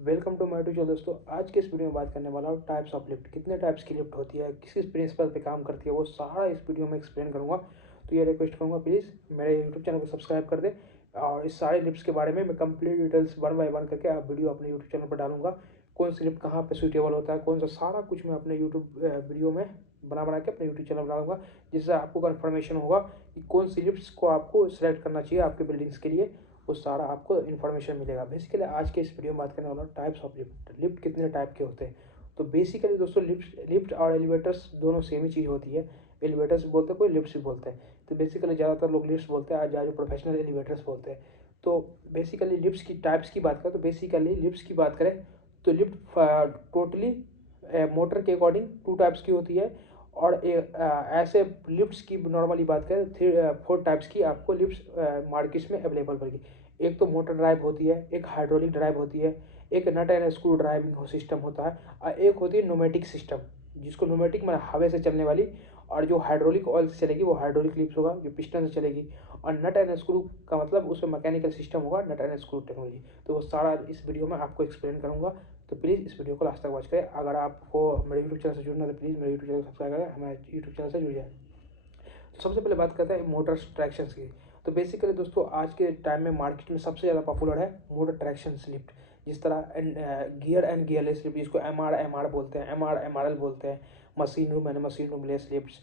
Welcome to my channel दोस्तों। आज के इस वीडियो में बात करने वाला हूँ टाइप्स ऑफ लिफ्ट, कितने टाइप्स की लिफ्ट होती है, किस किस प्रिंसिपल पे काम करती है, वो सारा इस वीडियो में एक्सप्लेन करूँगा। तो ये रिक्वेस्ट करूँगा प्लीज़ मेरे यूट्यूब चैनल को सब्सक्राइब कर दे और इस सारे लिफ्ट्स के बारे में मैं complete details one by one करके आप वीडियो अपने यूट्यूब चैनल पर डालूंगा। कौन सी लिफ्ट कहाँ पर सूटेबल होता है, कौन सा सारा कुछ मैं अपने यूट्यूब वीडियो में बना के अपने यूट्यूब चैनल पर डालूंगा, जिससे आपको कन्फर्मेशन होगा कि कौन सी लिफ्ट्स को आपको सेलेक्ट करना चाहिए आपके बिल्डिंग्स के लिए। वो सारा आपको इन्फॉर्मेशन मिलेगा। बेसिकली आज के इस वीडियो में बात करने वाला हूँ टाइप्स ऑफ लिफ्ट, लिफ्ट कितने टाइप के होते हैं। तो बेसिकली दोस्तों लिफ्ट और एलिवेटर्स दोनों सेम ही चीज़ होती है। एलिवेटर्स बोलते हैं, कोई लिफ्ट्स भी बोलते हैं। तो बेसिकली ज़्यादातर लोग लिफ्ट्स बोलते हैं, आज जो प्रोफेशनल एलिवेटर्स बोलते हैं। तो बेसिकली लिफ्ट्स की टाइप्स की बात करें तो बेसिकली लिफ्ट्स की बात करें तो लिफ्ट टोटली मोटर के अकॉर्डिंग टू टाइप्स की होती है। और ऐसे लिफ्ट्स की नॉर्मली बात करें 4 टाइप्स की आपको लिफ्ट्स मार्केट्स में अवेलेबल पड़ेगी। एक तो मोटर ड्राइव होती है, एक हाइड्रोलिक ड्राइव होती है, एक nut and screw driving system होता है और एक होती है न्यूमेटिक सिस्टम, जिसको न्यूमेटिक मतलब हवा से चलने वाली। और जो हाइड्रोलिक ऑयल से चलेगी वो हाइड्रोलिक लिफ्ट होगा, जो पिस्टन से चलेगी। और नट एंड स्क्रू का मतलब उसमें मैकेनिकल सिस्टम होगा, नट एंड स्क्रू टेक्नोलॉजी। तो वो सारा इस वीडियो में आपको एक्सप्लेन करूँगा। तो प्लीज़ इस वीडियो को लास्ट तक वॉच करें। अगर आपको मेरे यूट्यूब चैनल से जुड़ना है तो प्लीज़ मेरे यूट्यूब चैनल सब्सक्राइब करें, हमारे यूट्यूब चैनल से जुड़ जाए। तो सबसे पहले बात करते हैं मोटर ट्रैक्शंस की। तो बेसिकली दोस्तों आज के टाइम में मार्केट में सबसे ज़्यादा पॉपुलर है मोटर ट्रैक्शन लिफ्ट। जिस तरह गियर एंड गियरलेस लिफ्ट, जिसको एम आर बोलते हैं, एम आर एल बोलते हैं, machine room and machine room less lift.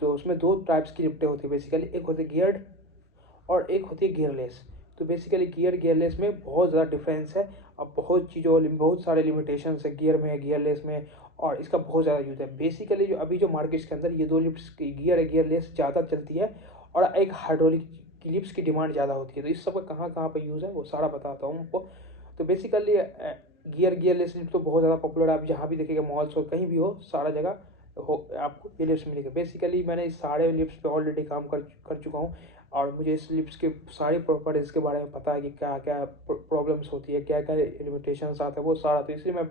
तो उसमें 2 टाइप्स की लिफ्टें होती है बेसिकली, एक होती है गियर्ड और एक होती है गियरलेस। तो बेसिकली गियरलेस में बहुत ज़्यादा डिफरेंस है। अब बहुत सारे लिमिटेशंस है गियर में, गियरलेस में, और इसका बहुत ज़्यादा यूज़ है। बेसिकली जो अभी जो मार्केट्स के अंदर ये 2 लिफ्ट्स की गियरलेस ज़्यादा चलती है और एक हाइड्रोलिक की लिफ्ट्स की डिमांड ज़्यादा होती है। तो इस सब का कहाँ कहाँ पर यूज़ है वो सारा बताता हूँ आपको। तो बेसिकली गियरलेस लिफ्ट तो बहुत ज़्यादा पॉपुलर है। आप जहाँ भी देखिएगा, मॉल्स हो, कहीं भी हो, सारा जगह हो आपको ये लिफ्ट्स मिलेगा। बेसिकली मैंने इस सारे लिफ्ट्स पे ऑलरेडी काम कर चुका हूँ और मुझे इस लिफ्ट्स के सारी प्रॉपर्टीज़ के बारे में पता है कि क्या क्या प्रॉब्लम्स होती है, क्या क्या लिमिटेशंस आते हैं, वो सारा। तो इसलिए मैं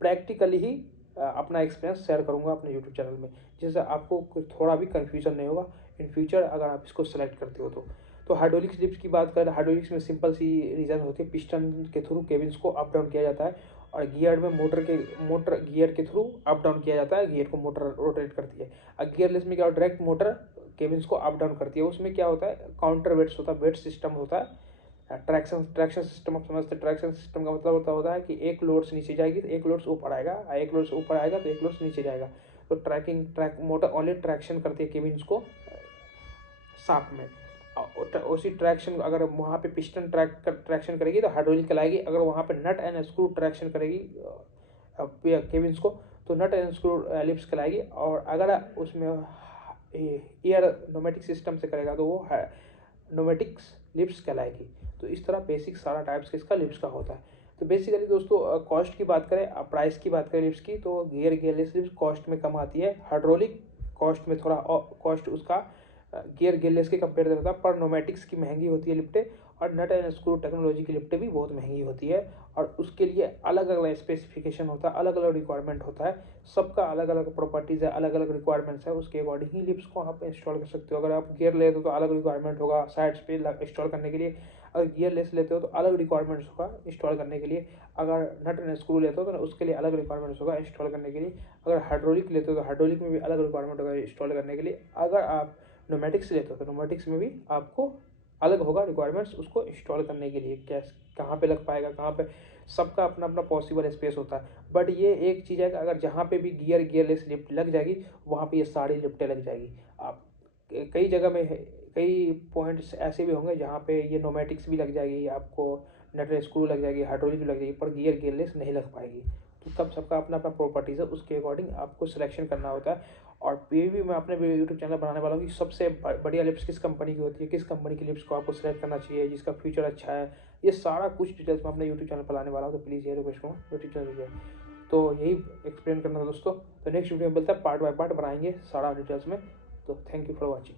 प्रैक्टिकली ही अपना एक्सपीरियंस शेयर करूँगा अपने यूट्यूब चैनल में, जिससे आपको थोड़ा भी कन्फ्यूजन नहीं होगा इन फ्यूचर अगर आप इसको सेलेक्ट करते हो तो हाइड्रोलिक्स लिफ्ट की बात करें, हाइड्रोलिक्स में सिंपल सी रीज़न होती है, पिस्टन के थ्रू केबिन्स को अप डाउन किया जाता है। और गियर में मोटर गियर के थ्रू अप डाउन किया जाता है, गियर को मोटर रोटेट करती है। और गियरलेस में क्या, डायरेक्ट मोटर केबिन्स को अप डाउन करती है। उसमें क्या होता है, काउंटर वेट्स होता है, वेट सिस्टम होता है। ट्रैक्शन सिस्टम आप समझते हैं। ट्रैक्शन सिस्टम का मतलब होता है कि एक लोड से नीचे जाएगी तो एक लोड से ऊपर आएगा, और एक लोड से ऊपर आएगा तो एक लोड से नीचे जाएगा। तो मोटर ओनली ट्रैक्शन करती है केबिन्स को साथ में। उसी ट्रैक्शन अगर वहाँ पे पिस्टन ट्रैक्शन करेगी तो हाइड्रोलिक कहलाएगी। अगर वहाँ पे नट एंड स्क्रू ट्रैक्शन करेगी केबिन्स को तो नट एंड स्क्रू लिफ्ट्स कहलाएगी। और अगर उसमें एयर नोमेटिक सिस्टम से करेगा तो वो नोमेटिक्स लिफ्ट्स कहलाएगी। तो इस तरह बेसिक सारा टाइप्स का इसका लिफ्ट्स का होता है। तो बेसिकली दोस्तों कॉस्ट की बात करें, प्राइस की बात करें लिफ्ट्स की, तो गियरलेस लिफ्ट कॉस्ट में कम आती है। हाइड्रोलिक कॉस्ट में थोड़ा कॉस्ट उसका गियरलेस के कंपेयर करता है। पर नोमेटिक्स की महंगी होती है लिफ्टें, और नट एंड स्क्रू टेक्नोलॉजी की लिफ्टें भी बहुत महंगी होती है। और उसके लिए अलग अलग स्पेसिफिकेशन होता है, अलग अलग रिक्वायरमेंट होता है। सबका अलग अलग प्रॉपर्टीज़ है, अलग अलग रिक्वायरमेंट्स है, उसके अकॉर्डिंग ही लिफ्ट्स को आप इंस्टॉल कर सकते हो। अगर आप गियर लेते हो तो अलग रिक्वायरमेंट होगा साइड्स पे इंस्टॉल करने के लिए। अगर गियरलेस लेते हो तो अलग रिक्वायरमेंट्स होगा इंस्टॉल करने के लिए। अगर नट एंड स्क्रू लेते हो तो उसके लिए अलग रिक्वायरमेंट्स होगा इंस्टॉल करने के लिए। अगर हाइड्रोलिक लेते हो तो हाइड्रोलिक में भी अलग रिक्वायरमेंट होगा इंस्टॉल करने के लिए। अगर आप न्यूमेटिक्स लेते हो तो न्यूमेटिक्स में भी आपको अलग होगा रिक्वायरमेंट्स उसको इंस्टॉल करने के लिए। कहाँ पे लग पाएगा, कहाँ पे, सबका अपना अपना पॉसिबल स्पेस होता है। बट ये एक चीज़ है कि अगर जहाँ पे भी गियरलेस लिफ्ट लग जाएगी वहाँ पे ये सारी लिफ्टें लग जाएगी। आप कई जगह में कई पॉइंट्स ऐसे भी होंगे जहाँ पे ये नोमेटिक्स भी लग जाएगी, आपको नट स्क्रू लग जाएगी, हाइड्रोलिक भी लग जाएगी, पर गियरलेस नहीं लग पाएगी। तो तब सबका अपना अपना प्रॉपर्टीज़ है, उसके अकॉर्डिंग आपको सिलेक्शन करना होता है। और ये भी मैं अपने यूट्यूब चैनल बनाने वाला हूँ कि सबसे बढ़िया लिप्स किस कंपनी की होती है, किस कंपनी की लिप्स को आपको सेलेक्ट करना चाहिए, जिसका फ्यूचर अच्छा है। ये सारा कुछ डिटेल्स मैं अपने यूट्यूब चैनल पर लाने वाला हूँ। तो प्लीज़ ये रिक्वेस्ट करूँ यूट्यूब चैनल पर। तो यही एक्सप्लेन करना था दोस्तों। तो नेक्स्ट वीडियो में मिलता है, पार्ट बाय पार्ट बनाएंगे सारा डिटेल्स में। तो थैंक यू फॉर वॉचिंग।